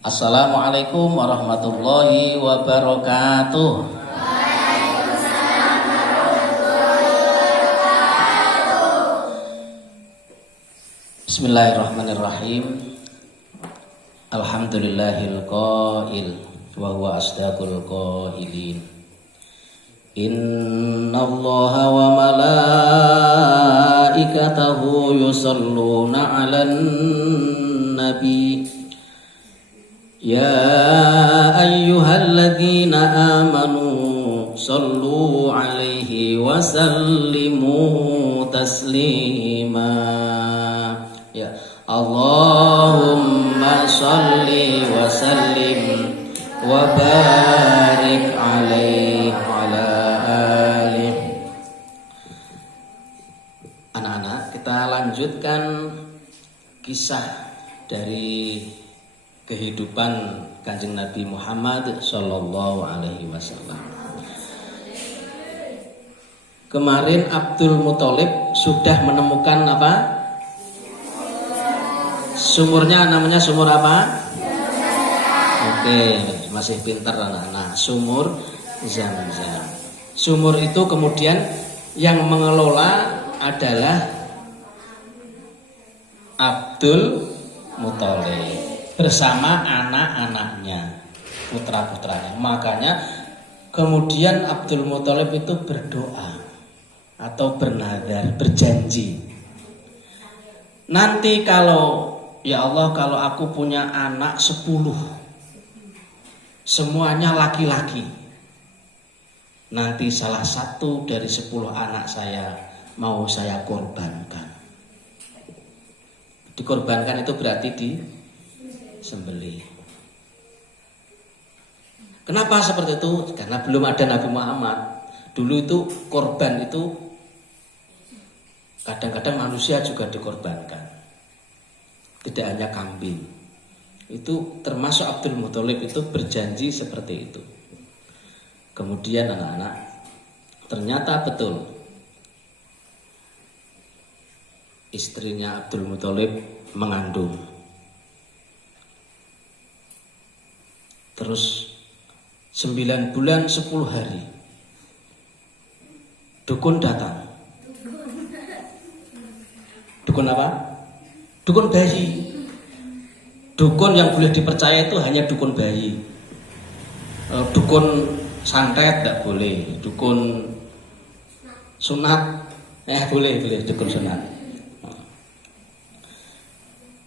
Assalamualaikum warahmatullahi wabarakatuh. Bismillahirrahmanirrahim. Alhamdulillahil qail wa huwa asdaqul qailin. Innallaha wa malaikatahu yusalluna 'alan nabi. Ya ayyuhalladzina amanu sallu 'alaihi wa sallimu taslima. Ya Allahumma salli wa sallim wa barik 'alaihi wa ala alihi. Anak-anak, kita lanjutkan kisah dari kehidupan Kanjeng Nabi Muhammad Sallallahu Alaihi Wasallam. Kemarin Abdul Muthalib sudah menemukan apa? Sumurnya namanya sumur apa? Oke, masih pintar anak-anak. Sumur Zam-Zam. Sumur itu kemudian yang mengelola adalah Abdul Muthalib bersama anak-anaknya, putra-putranya. Makanya kemudian Abdul Muthalib itu berdoa atau bernadar, berjanji. Nanti kalau ya Allah, kalau aku punya anak 10, semuanya laki-laki, nanti salah satu dari 10 anak saya mau saya korbankan. Dikorbankan itu berarti disembelih. Kenapa seperti itu? Karena belum ada Nabi Muhammad. Dulu itu korban itu kadang-kadang manusia juga dikorbankan, tidak hanya kambing. Itu termasuk Abdul Muthalib itu berjanji seperti itu. Kemudian anak-anak, ternyata betul istrinya Abdul Muthalib mengandung. Terus 9 bulan 10 hari dukun datang. Dukun apa? Dukun bayi. Dukun yang boleh dipercaya itu hanya dukun bayi. Dukun santet tidak boleh. Dukun sunat boleh dukun sunat.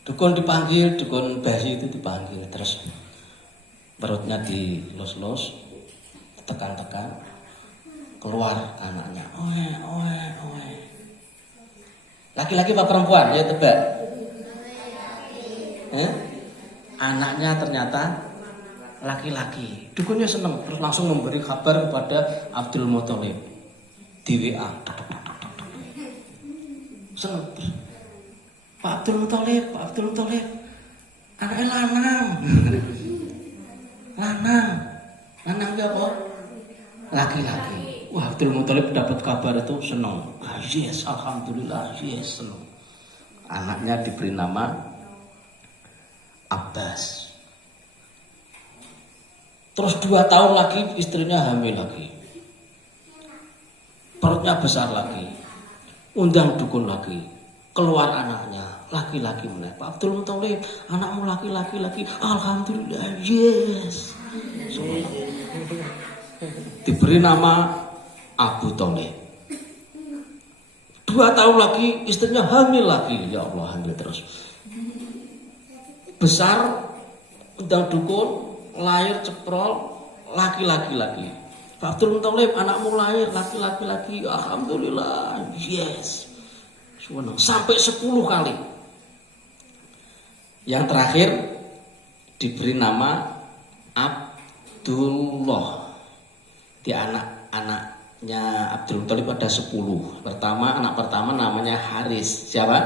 Dukun dipanggil, dukun bayi itu dipanggil. Terus perutnya dilus-lus, tekan-tekan, keluar anaknya. Oe. Laki-laki apa perempuan? Ya tebak. Anaknya ternyata laki-laki. Dukunnya senang, terus langsung memberi kabar kepada Abdul Muthalib di WA. Senang. Pak Abdul Muthalib, anaknya lanang ya apa? Laki-laki. Wah, Abdul Muthalib dapat kabar itu senang. Yes, alhamdulillah, yes, senang. Anaknya diberi nama Abbas. Terus 2 tahun lagi istrinya hamil lagi. Perutnya besar lagi. Undang dukun lagi. Keluar anaknya laki-laki meneh. Pak Abdul Muthalib, anakmu laki-laki. Alhamdulillah, yes. Diberi nama Abu Thalib. 2 tahun lagi istrinya hamil lagi. Ya Allah, hamil terus. Besar, undang dukun, lahir ceprol, laki-laki lagi. Pak Abdul Muthalib, anakmu lahir laki-laki. Alhamdulillah, yes. Sampai 10 kali. Yang terakhir diberi nama Abdullah. Di anak-anaknya Abdul Muthalib ada 10. Anak pertama namanya Haris. Siapa?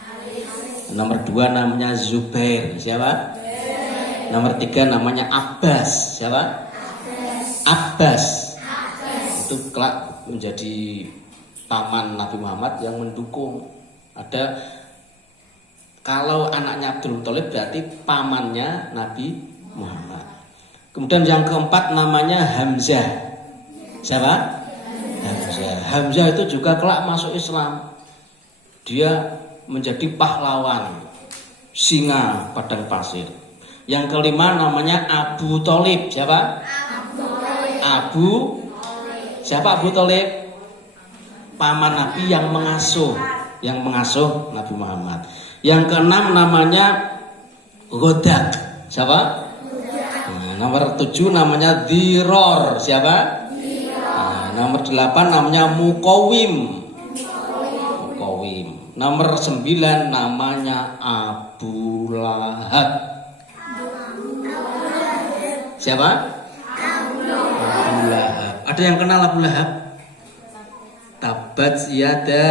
Haris. Nomor 2 namanya Zubair. Siapa? Zubair. Nomor 3 namanya Abbas. Siapa? Abbas. Itu kelak menjadi paman Nabi Muhammad yang mendukung. Ada, kalau anaknya Abdul Muthalib berarti pamannya Nabi Muhammad. Kemudian yang keempat namanya Hamzah. Siapa? Hamzah. Hamzah itu juga kelak masuk Islam. Dia menjadi pahlawan singa padang pasir. Yang kelima namanya Abu Thalib. Siapa? Siapa Abu Thalib? Paman Nabi yang mengasuh Nabi Muhammad. Yang keenam namanya Ghodak. Siapa? Nah, nomor 7 namanya Diror. Siapa? Nah, nomor 8 namanya Muqawim. Nomor 9 namanya Abu Lahab. Siapa? Abu Lahab. Ada yang kenal Abu Lahab? Tabat yada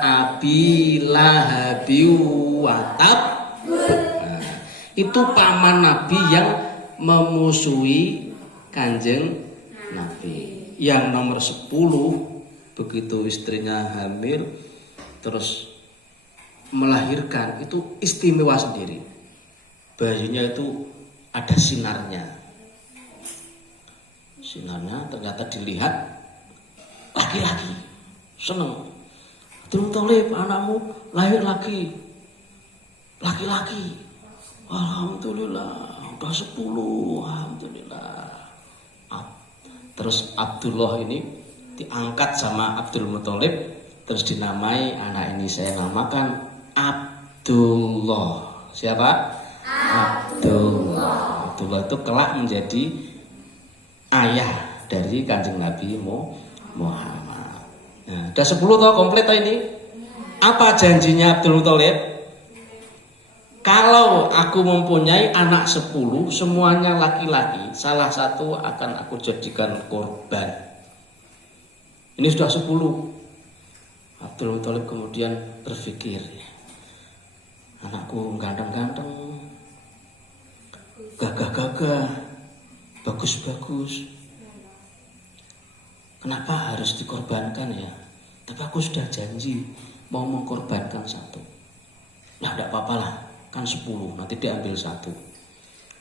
Abi Lahabi wa tab. Nah, itu paman Nabi yang memusuhi Kanjeng Nabi. Yang nomor 10 begitu istrinya hamil terus melahirkan, itu istimewa sendiri. Bayinya itu ada sinarnya ternyata dilihat laki-laki. Seneng. Abdul Thalib, anakmu lahir laki-laki. Alhamdulillah, udah 10. Alhamdulillah. Terus Abdullah ini diangkat sama Abdul Muthalib, terus dinamai anak ini saya namakan Abdullah. Siapa? Abdullah. Abdullah itu kelak menjadi ayah dari Kanjeng Nabi Muhammad. Nah, udah 10 toh komplit toh ini. Apa janjinya Abdul Muthalib? Kalau aku mempunyai anak 10, semuanya laki-laki, salah satu akan aku jadikan korban. Ini sudah 10. Abdul Muthalib kemudian berpikir, anakku ganteng-ganteng, gagah-gagah, bagus-bagus, kenapa harus dikorbankan ya? Tapi aku sudah janji mau mengkorbankan satu. Nah, tidak apa-apa lah, kan 10, nanti diambil satu.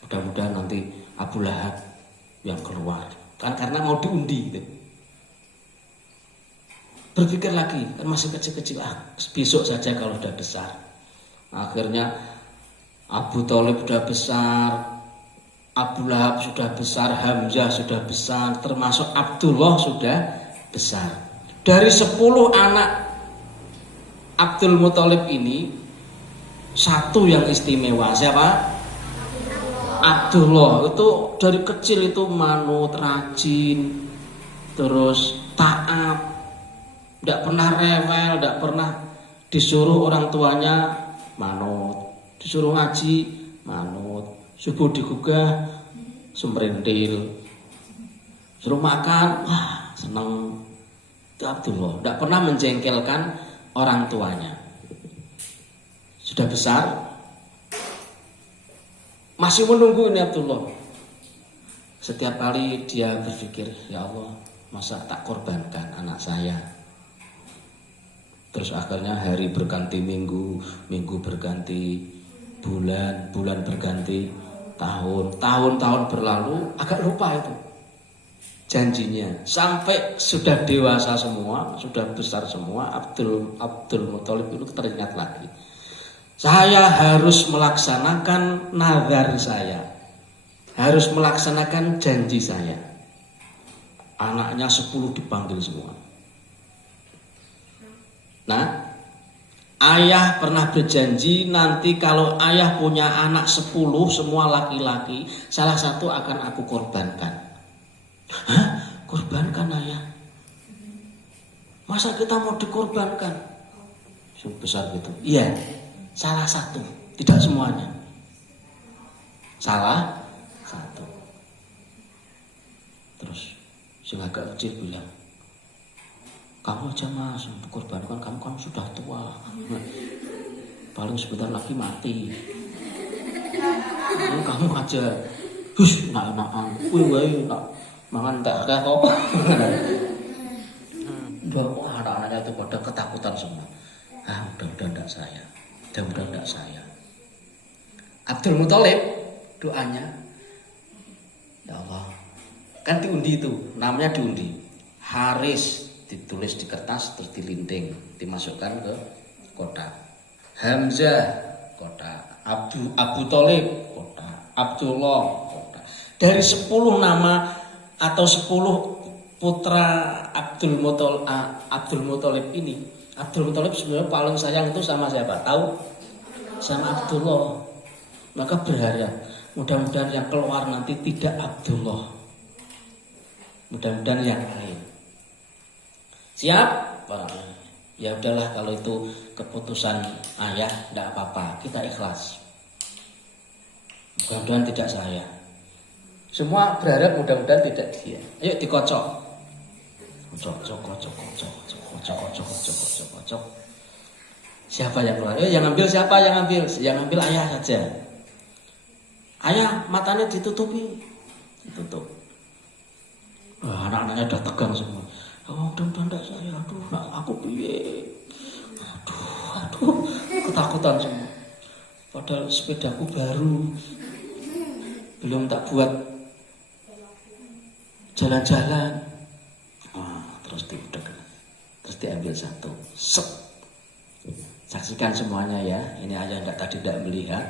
Mudah-mudahan nanti Abu Lahab yang keluar, kan karena mau diundi gitu. Berpikir lagi, kan masih kecil-kecil, besok saja kalau sudah besar. Akhirnya Abu Thalib sudah besar, Abu Lahab sudah besar, Hamzah sudah besar, termasuk Abdullah sudah besar. Dari 10 anak Abdul Muthalib ini, satu yang istimewa. Siapa? Abdullah. Itu dari kecil itu manut, rajin, terus taat. Tidak pernah rewel, tidak pernah disuruh orang tuanya manut, disuruh ngaji manut, subuh digugah semerintil, suruh makan seneng. Itu Abdullah, tidak pernah menjengkelkan orang tuanya. Sudah besar, masih menunggu ini Abdullah. Setiap kali dia berpikir, ya Allah, masa tak korbankan anak saya. Terus akhirnya hari berganti minggu, minggu berganti bulan, bulan berganti tahun, tahun-tahun berlalu, agak lupa itu janjinya. Sampai sudah dewasa semua, sudah besar semua, Abdul Muthalib itu teringat lagi. Saya harus melaksanakan nazar saya, harus melaksanakan janji saya. Anaknya 10 dipanggil semua. Nah, ayah pernah berjanji nanti kalau ayah punya anak 10 semua laki-laki, salah satu akan aku korbankan. Hah? Korbankan ayah? Masa kita mau dikorbankan? Besar gitu. Iya, salah satu, tidak semuanya. Salah satu. Terus sing agak kecil bilang, kamu aja mas, untuk korbankan, kamu kan sudah tua, paling sebentar lagi mati. Kamu aja, enak-enakan, nak makan tak ada kok. Wah, anak-anaknya itu pada ketakutan semua. Mudah-mudahan tidak saya, mudah-mudahan tidak saya. Abdul Muthalib doanya, Ya Allah. Kan diundi itu, namanya diundi. Haris ditulis di kertas terus dilinting, dimasukkan ke kotak. Hamzah kotak, Abu Thalib kotak, Abdullah kotak. Dari 10 nama atau 10 putra Abdul Muthalib ini, Abdul Muthalib sebenarnya paling sayang itu sama siapa? Tahu? Sama Abdullah. Maka berharap mudah-mudahan yang keluar nanti tidak Abdullah, mudah-mudahan yang lain. Siap? Ya udahlah, kalau itu keputusan ayah tidak apa-apa, kita ikhlas. Mudah-mudahan tidak saya. Semua berharap mudah-mudahan tidak dia. Ayo dikocok. Kocok. Siapa yang keluar? Yang ngambil siapa? Yang ngambil ayah saja. Ayah, matanya ditutupi. Ditutup. Anak-anaknya udah tegang semua. Oh, mudah-mudahan saya. Aduh, aku piye. Aduh, ketakutan semua. Padahal sepedaku baru. Belum tak buat jalan-jalan. Terus diambil satu. Set. Saksikan semuanya ya. Ini ayah tadi tidak melihat.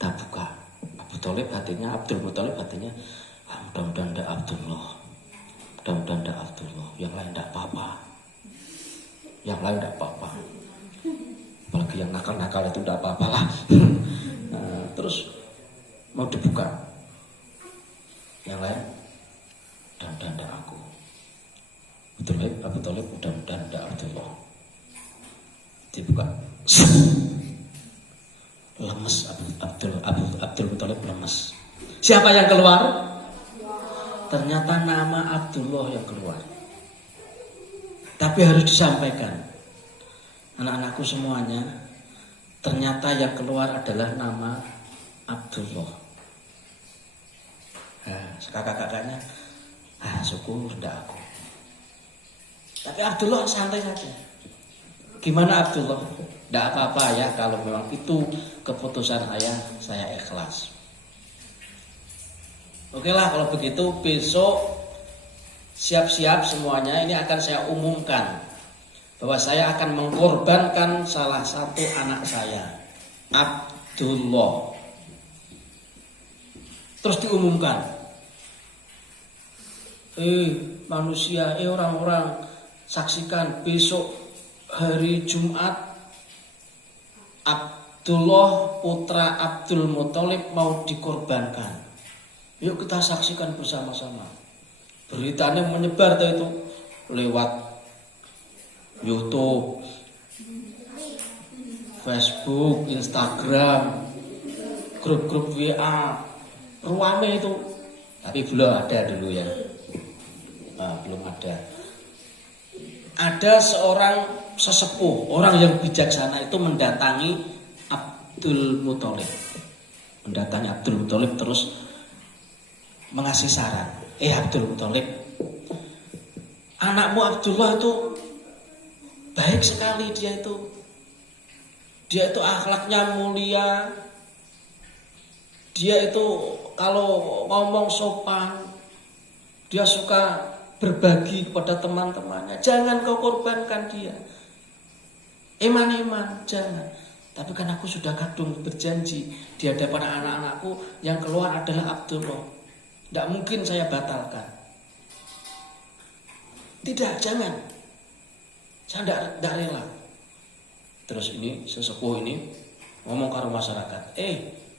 Kita buka. Abu Thalib hatinya, Abdul Muthalib hatinya, mudah-mudahan tidak Abdullah. Mudah-mudahan tidak Abdullah. Yang lain tidak apa-apa. Apalagi yang nakal-nakal itu tidak apa-apa lah. Nah, terus mau dibuka. Yang lain, mudah-mudahan tidak aku. Abu Thalib mudah-mudahan tidak Abdullah. Dibuka. Lemes Abdul Muthalib lemes. Siapa yang keluar? Ternyata nama Abdullah yang keluar. Tapi harus disampaikan, anak-anakku semuanya, ternyata yang keluar adalah nama Abdullah. Kakak-kakaknya, syukur tidak aku. Tapi Abdullah santai saja. Gimana Abdullah? Tidak apa-apa ya, kalau memang itu keputusan ayah, saya ikhlas. Oke lah, kalau begitu besok siap-siap semuanya. Ini akan saya umumkan bahwa saya akan mengorbankan salah satu anak saya, Abdullah. Terus diumumkan, manusia, orang-orang, saksikan besok hari Jumat Abdullah putra Abdul Muthalib mau dikorbankan. Yuk kita saksikan bersama-sama. Beritanya menyebar itu lewat YouTube, Facebook, Instagram, grup-grup WA, ruame itu. Tapi belum ada dulu ya. Belum ada. Ada seorang sesepuh, orang yang bijaksana itu mendatangi Abdul Muthalib. Mendatangi Abdul Muthalib terus mengasih saran. Abdul Muthalib, anakmu Abdullah itu baik sekali, dia itu akhlaknya mulia, dia itu kalau ngomong sopan, dia suka berbagi kepada teman-temannya. Jangan kau korbankan dia. Eman-eman, jangan. Tapi kan aku sudah kadung berjanji di hadapan anak-anakku yang keluar adalah Abdullah. Tidak mungkin saya batalkan. Tidak, jangan. Saya tidak rela. Terus ini sesepuh ini ngomong ke masyarakat.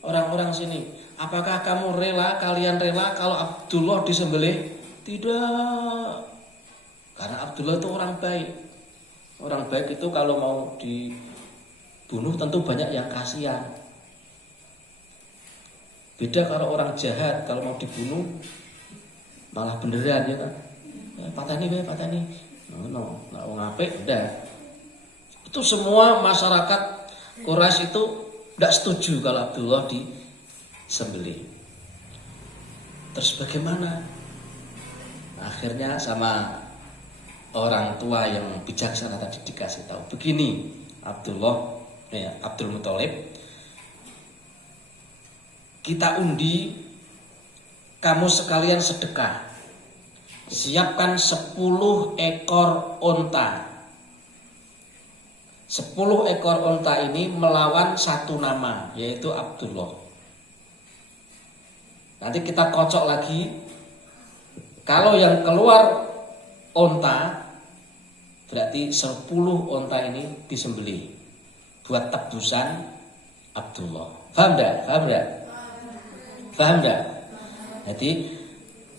Orang-orang sini, apakah kalian rela kalau Abdullah disembelih? Tidak. Karena Abdullah itu orang baik. Orang baik itu kalau mau dibunuh tentu banyak yang kasihan. Beda kalau orang jahat, kalau mau dibunuh malah beneran ya kan. Patani. No, wong apik udah. Itu semua masyarakat Quraisy itu tidak setuju kalau Abdullah disembelih. Terus bagaimana? Akhirnya sama orang tua yang bijaksana tadi dikasih tahu. Begini, Abdul Muthalib, kita undi kamu sekalian sedekah. Siapkan 10 ekor onta. 10 ekor onta ini melawan satu nama, yaitu Abdullah. Nanti kita kocok lagi. Kalau yang keluar onta, berarti 10 onta ini disembelih buat tebusan Abdullah. Paham enggak? Paham enggak? Paham enggak? Jadi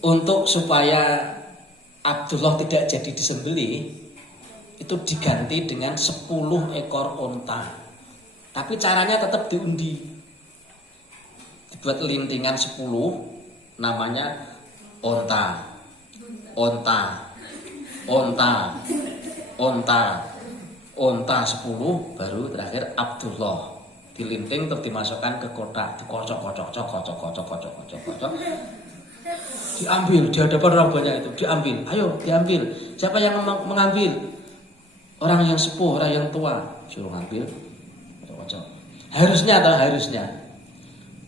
untuk supaya Abdullah tidak jadi disembelih, itu diganti dengan 10 ekor onta. Tapi caranya tetap diundi. Dibuat lintingan 10, namanya onta. Onta. Onta. Onta. Onta 10, baru terakhir Abdullah. Dilinting terus dimasukkan ke kotak, dikocok-kocok, diambil di hadapan orang banyak itu, diambil. Ayo diambil. Siapa yang mengambil? Orang yang sepuh, orang yang tua, suruh ngambil. Harusnya atau harusnya.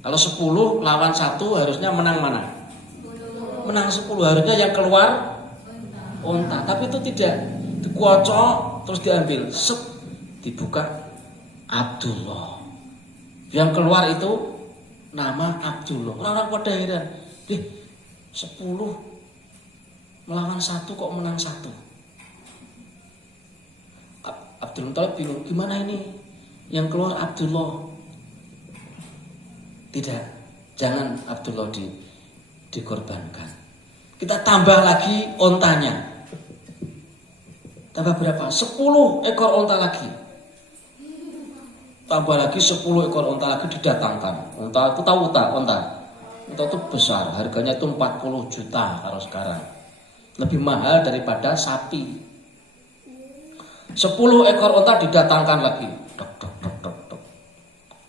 Kalau 10 lawan 1 harusnya menang mana? Menang 10. Harusnya yang keluar onta. Tapi itu tidak. Dikocok terus diambil. Sep, dibuka Abdullah. Yang keluar itu nama Abdullah. Orang-orang pada heran. 10 melawan 1 kok menang 1. Abdul Muthalib bingung, gimana ini? Yang keluar Abdullah. Tidak, jangan Abdullah dikorbankan. Kita tambah lagi ontanya. Tambah berapa? 10 ekor onta lagi. Tambah lagi 10 ekor onta lagi didatangkan. Onta itu tahu tak? Onta itu besar, harganya itu 40 juta kalau sekarang. Lebih mahal daripada sapi. 10 ekor onta didatangkan lagi.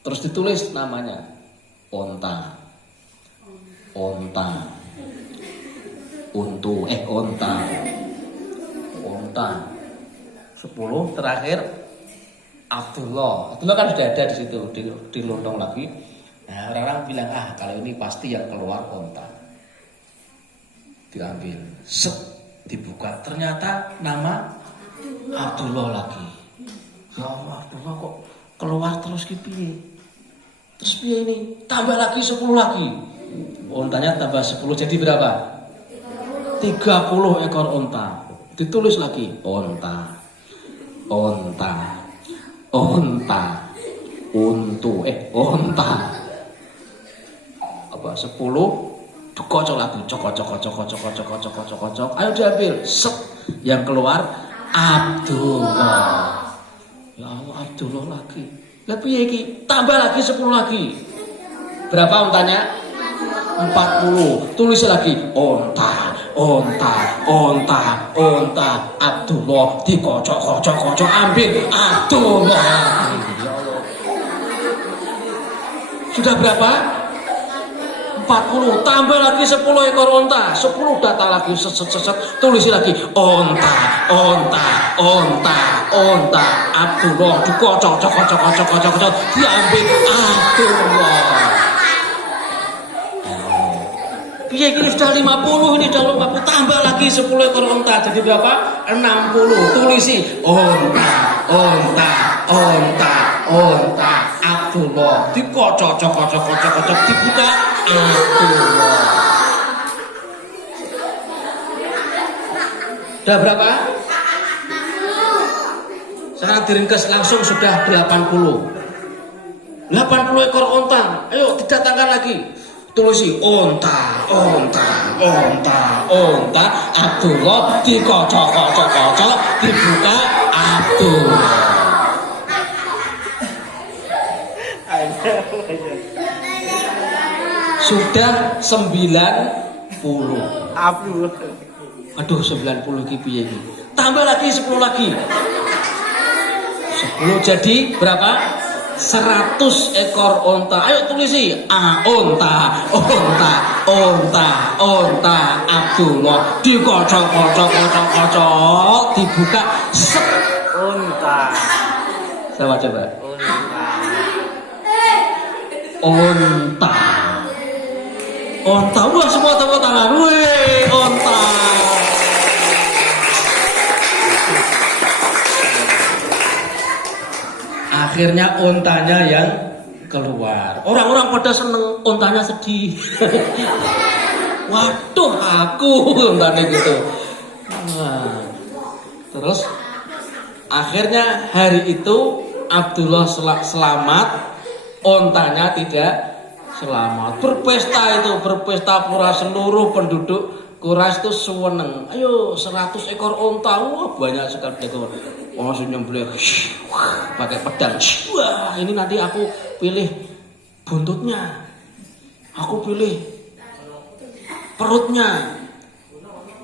Terus ditulis namanya. Onta. Onta. Onta. Onta. 10 terakhir Abdullah. Abdullah kan sudah ada di situ, di lontong lagi. Nah, orang-orang bilang, kalau ini pasti yang keluar onta. Diambil, set, dibuka. Ternyata nama Abdullah lagi. Ya Allah, Abdullah kok keluar terus piye? Terus piye ini? Tambah lagi 10 lagi. Ontanya tambah 10 jadi berapa? 30 ekor onta. Ditulis lagi onta. Onta. Onta. Onta. 10 dikocok lagi, cok. Ayo diambil, sep. Yang keluar Abdullah. Ya Allah, Abdullah lagi. Lah piye iki? Tambah lagi 10 lagi. Berapa ontanya? 40. Tulis lagi onta. Abdullah dikocok, ambil Abdullah. Ya Allah. Sudah berapa? 40, tambah lagi 10 ekor onta. 10 data lagi, set. Tulis lagi onta. Abdullah dikocok, diambil Abdullah. Piye ini sudah 50, ini sudah 50, tambah lagi 10 ekor onta. Jadi berapa? 60. Tulisi onta. Abdullah dikocok, dibuka Abdullah. Sudah berapa? Sekarang diringkas langsung sudah 80. 80 ekor onta. Ayo didatangkan lagi. Tulisi onta. Abdullah dikocok, dibuka Abdullah. Sudah 90. Aduh 90 iki piye iki? Tambah lagi 10 lagi. 10 jadi berapa? 100 ekor onta. Ayo tulisi onta. Abdullah dikocok, dibuka set. Onta. Coba. Onta. Onta, wah semua tepuk tangan, weh onta. Akhirnya ontanya yang keluar. Orang-orang pada seneng, ontanya sedih. Waduh, aku ontanya gitu. Nah, terus akhirnya hari itu Abdullah selamat, ontanya tidak selamat. Berpesta pura seluruh penduduk Quraisy itu seneng. Ayo 100 ekor onta, wah banyak sekali ekor. Langsung nyembelih pakai pedang. Wah, ini nanti aku pilih buntutnya. Aku pilih perutnya.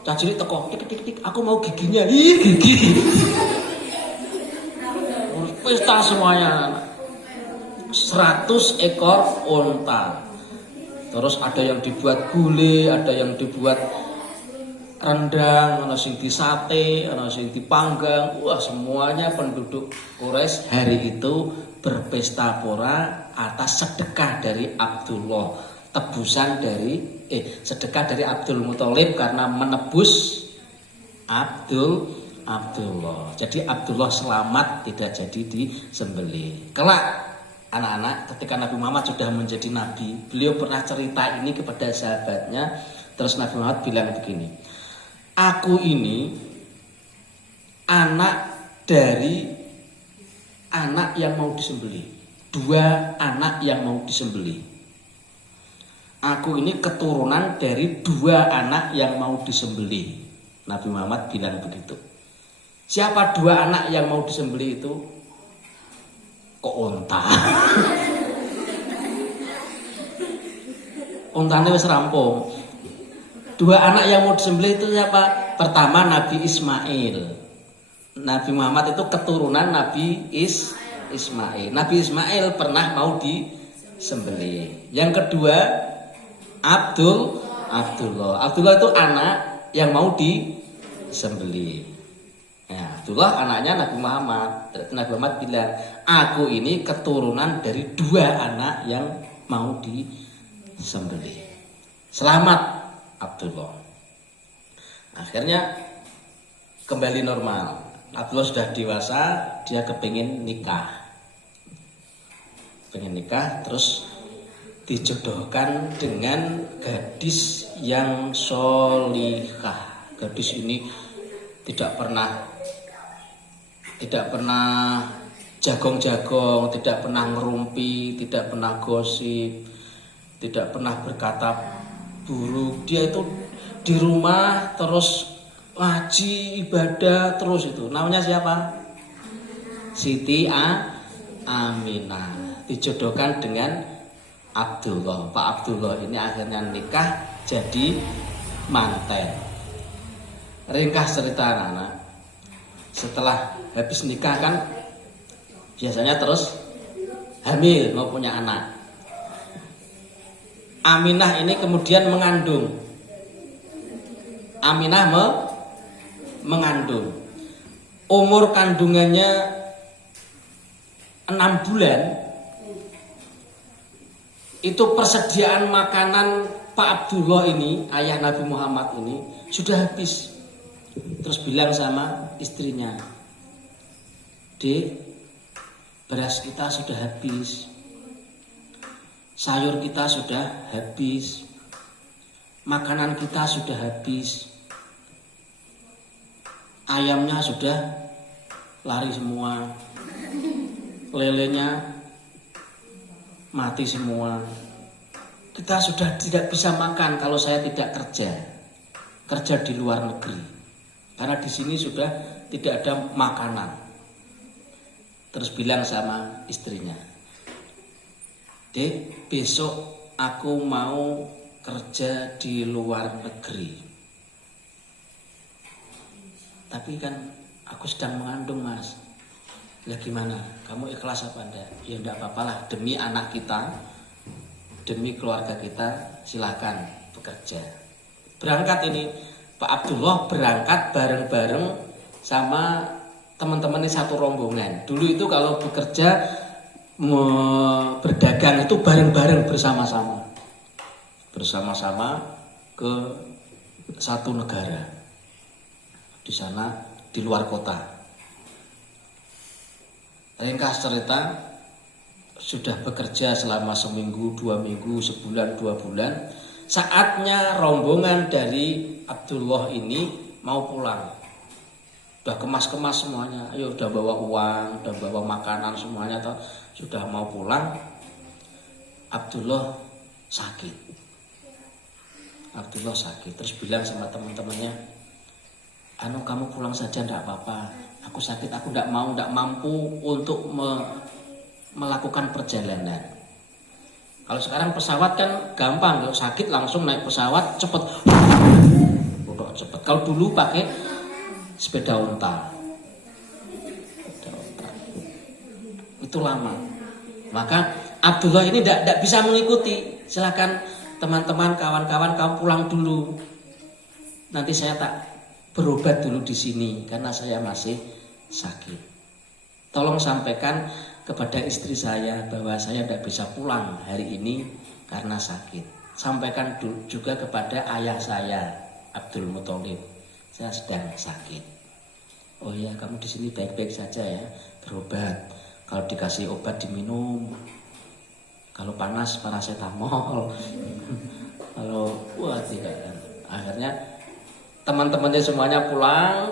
Cacili teko, tik, aku mau giginya. Ih, gigi. Pesta semuanya. 100 ekor onta. Terus ada yang dibuat gulai, ada yang dibuat rendang, ada sing disate, ada sing dipanggang. Wah, semuanya penduduk Quraisy hari itu berpesta pora atas sedekah dari Abdullah, sedekah dari Abdul Muthalib karena menebus Abdullah. Jadi Abdullah selamat, tidak jadi disembelih. Kelak anak-anak, ketika Nabi Muhammad sudah menjadi nabi, beliau pernah cerita ini kepada sahabatnya. Terus Nabi Muhammad bilang begini, aku ini anak dari anak yang mau disembelih. 2 anak yang mau disembelih. Aku ini keturunan dari 2 anak yang mau disembelih. Nabi Muhammad bilang begitu. Siapa 2 anak yang mau disembelih itu? Kok onta? Ontanya wis rampung. 2 anak yang mau disembelih itu siapa? Pertama Nabi Ismail. Nabi Muhammad itu keturunan Nabi Ismail. Nabi Ismail pernah mau disembelih. Yang kedua Abdullah. Abdullah itu anak yang mau disembelih. Ya, Abdullah anaknya Nabi Muhammad. Nabi Muhammad bilang, aku ini keturunan dari 2 anak yang mau disembelih. Selamat Abdullah. Akhirnya kembali normal. Abdullah sudah dewasa, dia kepingin nikah. Terus dijodohkan dengan gadis yang solihah. Gadis ini tidak pernah jagong-jagong, tidak pernah ngerumpi, tidak pernah gosip, tidak pernah berkata buruk. Dia itu di rumah terus ngaji, ibadah terus. Itu namanya siapa? Siti Aminah. Dijodohkan dengan Abdullah. Pak Abdullah ini akhirnya nikah jadi manten. Ringkas cerita anak-anak, setelah habis nikah kan biasanya terus hamil, mau punya anak. Aminah ini kemudian mengandung. Aminah mengandung. Umur kandungannya 6 bulan. Itu persediaan makanan Pak Abdullah ini, ayah Nabi Muhammad ini, sudah habis. Terus bilang sama istrinya, Dek, beras kita sudah habis, sayur kita sudah habis, makanan kita sudah habis, ayamnya sudah lari semua, lelenya mati semua. Kita sudah tidak bisa makan kalau saya tidak kerja di luar negeri, karena di sini sudah tidak ada makanan. Terus bilang sama istrinya, Dek, besok aku mau kerja di luar negeri, tapi kan aku sedang mengandung, Mas. Lah gimana? Kamu ikhlas apa enggak? Ya enggak apa-apa lah, demi anak kita, demi keluarga kita, silakan bekerja. Berangkat ini Pak Abdullah berangkat bareng-bareng sama teman-temannya satu rombongan. Dulu itu kalau bekerja berdagang itu bareng-bareng bersama-sama. bersama-sama ke satu negara. Di sana di luar kota. Ringkas cerita, sudah bekerja selama seminggu, 2 minggu, sebulan, 2 bulan. Saatnya rombongan dari Abdullah ini mau pulang. Udah kemas-kemas semuanya, ayo udah bawa uang, udah bawa makanan semuanya, atau sudah mau pulang. Abdullah sakit. Abdullah sakit, terus bilang sama teman-temannya, kamu pulang saja enggak apa-apa. Aku sakit, aku enggak mampu untuk melakukan perjalanan. Kalau sekarang pesawat kan gampang, kalau sakit langsung naik pesawat cepet. Udah cepet. Kalau dulu pakai sepeda unta. Itu lama. Maka Abdullah ini enggak bisa mengikuti. Silakan teman-teman, kawan-kawan, kamu pulang dulu. Nanti saya tak berobat dulu di sini karena saya masih sakit. Tolong sampaikan kepada istri saya bahwa saya tidak bisa pulang hari ini karena sakit. Sampaikan juga kepada ayah saya, Abdul Muthalib, saya sedang sakit. Oh iya, kamu di sini baik-baik saja ya, berobat. Kalau dikasih obat diminum. Kalau panas paracetamol. Kalau tidak. Akhirnya teman-temannya semuanya pulang,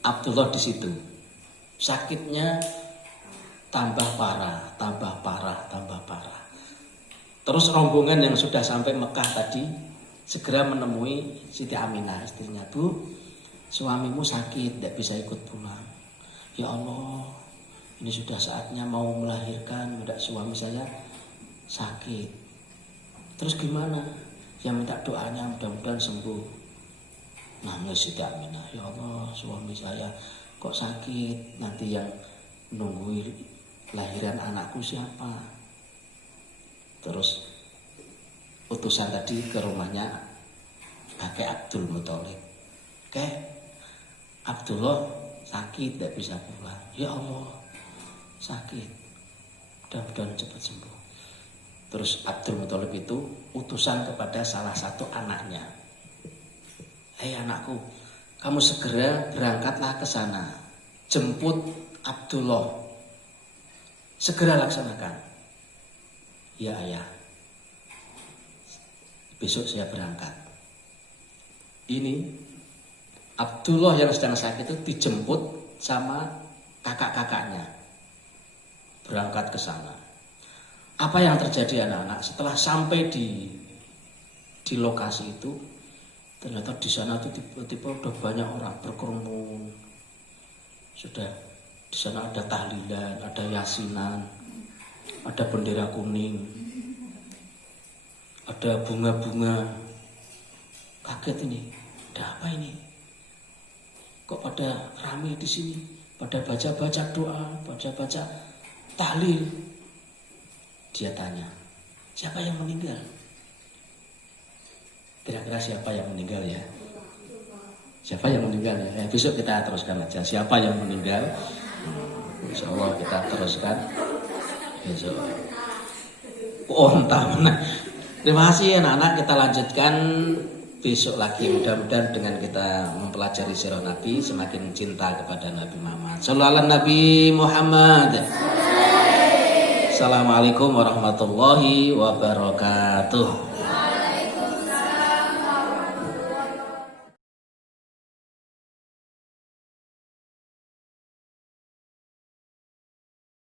Abdullah di situ. Sakitnya tambah parah. Terus rombongan yang sudah sampai Mekah tadi segera menemui Siti Aminah, istrinya. Bu, suamimu sakit, tidak bisa ikut pulang. Ya Allah, ini sudah saatnya mau melahirkan, tidak, suami saya sakit. Terus gimana? Ya minta doanya mudah-mudahan sembuh. Nangis Siti Aminah, ya Allah, suami saya kok sakit, nanti yang nunggu lahiran anakku siapa? Terus utusan tadi ke rumahnya pakai Abdul Muthalib. Oke, Abdullah sakit, tidak bisa pulang. Ya Allah, sakit, mudah-mudahan cepat sembuh. Terus Abdul Muthalib itu utusan kepada salah satu anaknya. Hei anakku, kamu segera berangkatlah ke sana, jemput Abdullah, segera laksanakan. Ya ayah, besok saya berangkat. Ini Abdullah yang sedang sakit itu dijemput sama kakak-kakaknya, berangkat ke sana. Apa yang terjadi anak-anak? Setelah sampai di lokasi itu, ternyata di sana tuh tiba-tiba udah banyak orang berkerumun. Sudah di sana ada tahlilan, ada yasinan, ada bendera kuning, ada bunga-bunga. Kaget ini, ada apa ini? Kok pada ramai di sini? Pada baca-baca doa, baca-baca tahlil. Dia tanya, siapa yang meninggal? Kira-kira siapa yang meninggal ya? Siapa yang meninggal ya? Besok kita teruskan aja. Siapa yang meninggal? Insya Allah kita teruskan besok. Entah mana. Terima kasih anak-anak. Kita lanjutkan besok lagi. Mudah-mudahan dengan kita mempelajari sirah Nabi semakin cinta kepada Nabi Muhammad. Sallallahu Nabi Muhammad. Assalamualaikum warahmatullahi wabarakatuh.